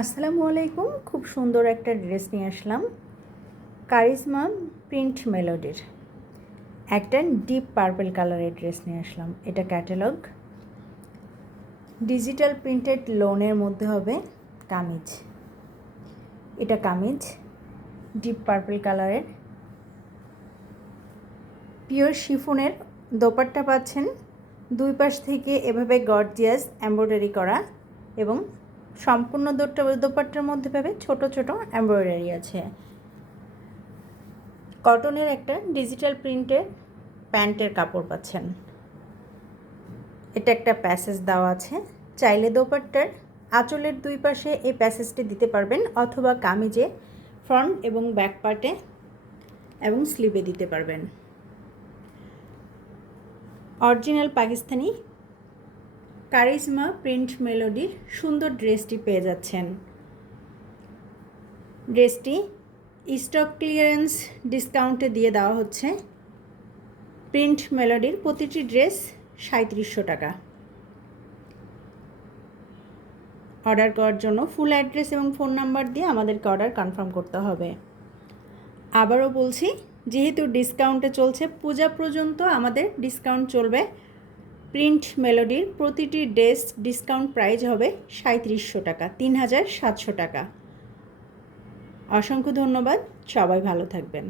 আসসালামু আলাইকুম। খুব সুন্দর একটা ড্রেস নিয়ে আসলাম কারিজমা প্রিন্ট মেলোডির একটা ডিপ পার্পল কালারের ড্রেস নিয়ে আসলাম। এটা ক্যাটালগ, ডিজিটাল প্রিন্টেড লোনের মধ্যে হবে কামিজ। এটা কামিজ ডিপ পার্পল কালারের, পিওর শিফনের দোপাট্টা পাচ্ছেন। দুই পাশ থেকে এভাবে গর্জিয়াস এমব্রয়ডারি করা এবং সম্পূর্ণ দোপাট্টার মধ্যে পাবে ছোট ছোট এমব্রয়ডারি আছে। কটনের একটা ডিজিটাল প্রিন্টের প্যান্টের কাপড় পাচ্ছেন। এটা একটা প্যাসেজ দেওয়া আছে, চাইলে দোপাট্টার আঁচলের দুই পাশে এই প্যাসেজটি দিতে পারবেন অথবা কামিজে ফ্রন্ট এবং ব্যাক পার্টে এবং স্লিভে দিতে পারবেন। অরিজিনাল পাকিস্তানি কারিজমা প্রিন্ট মেলোডির সুন্দর ড্রেসটি পেয়ে যাচ্ছেন। ড্রেসটি স্টক ক্লিয়ারেন্স ডিসকাউন্টে দিয়ে দেওয়া হচ্ছে। প্রিন্ট মেলোডির প্রতিটি ড্রেস 3700 টাকা। অর্ডার করার জন্য ফুল অ্যাড্রেস এবং ফোন নাম্বার দিয়ে আমাদেরকে অর্ডার কনফার্ম করতে হবে। আবারও বলছি, যেহেতু ডিসকাউন্টে চলছে, পূজা পর্যন্ত আমাদের ডিসকাউন্ট চলবে। প্রিন্ট মেলোডির প্রতিটি ড্রেস ডিসকাউন্ট প্রাইস হবে 3700 টাকা, 3700 টাকা। অসংখ্য ধন্যবাদ, সবাই ভালো থাকবেন।